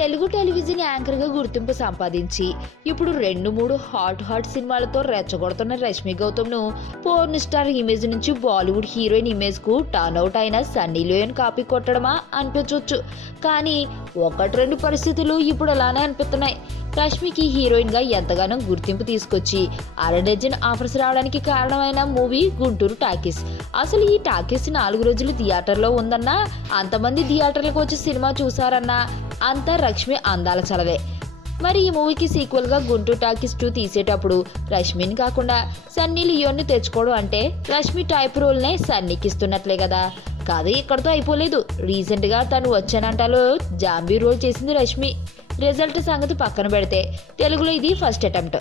Telugu television యాంకర్గా గుర్తింపు సంపాదించి ఇప్పుడు 2-3 హాట్ సినిమాలతో రెచ్చగొడుతున్న రష్మి గౌతమ్ను పోర్న్ స్టార్ ఇమేజ్ నుంచి బాలీవుడ్ హీరోయిన్ ఇమేజ్కు టర్న్అవుట్ అయిన సన్నీ లియోన్ కాపీ కొట్టడమా అనిపించవచ్చు. కానీ 1-2 పరిస్థితులు ఇప్పుడు అలానే అనిపిస్తున్నాయి. రష్మికి హీరోయిన్గా ఎంతగానో గుర్తింపు తీసుకొచ్చి 6 డజన్ ఆఫర్స్ రావడానికి కారణమైన మూవీ గుంటూరు టాకీస్. అసలు ఈ టాకీస్ 4 రోజులు థియేటర్లో ఉందన్నా, అంతమంది థియేటర్లకు వచ్చి సినిమా చూసారన్నా అంతా రష్మి అందాల చలవే. మరి ఈ మూవీకి సీక్వెల్గా గుంటూరు టాకీస్ 2 తీసేటప్పుడు రష్మిని కాకుండా సన్నీ లియోన్ని తెచ్చుకోవడం అంటే రష్మి టైప్ రోల్నే సన్నీకి ఇస్తున్నట్లే కదా. కాదు, ఇక్కడతో అయిపోలేదు. రీసెంట్గా తను వచ్చానంటాలో జాంబీ రోల్ చేసింది రష్మి. రిజల్ట్ సంగతి పక్కన పెడితే తెలుగులో ఇది ఫస్ట్ అటెంప్ట్.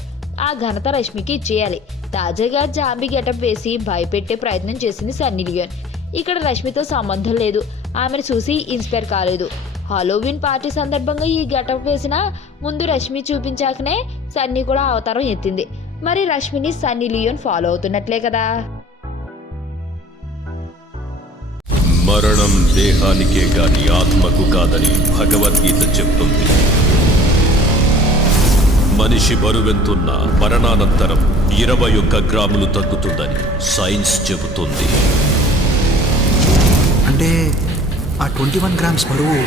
ఆ ఘనత రష్మికి ఇచ్చేయాలి. తాజాగా జాంబీ గెటప్ వేసి భయపెట్టే ప్రయత్నం చేసింది సన్నీ లియోన్. ఇక్కడ రష్మితో సంబంధం లేదు, ఆమెను చూసి ఇన్స్పైర్ కాలేదు. హాలోవిన్ పార్టీ సందర్భంగా ఈ గెటప్ వేసిన ముందు రష్మి చూపించాకనే సన్నీ కూడా అవతారం ఎత్తింది. మరి రష్మిని సన్నీ లియోన్ ఫాలో అవుతున్నట్లే కదా. మరణం దేహానికే గాని ఆత్మకు కాదని భగవద్గీత చెప్తుంది. మనిషి బరువెంతున్న మరణానంతరం 21 గ్రాములు తగ్గుతుందని సైన్స్ చెబుతుంది. అంటే ఆ 21 గ్రామ్స్ బరువు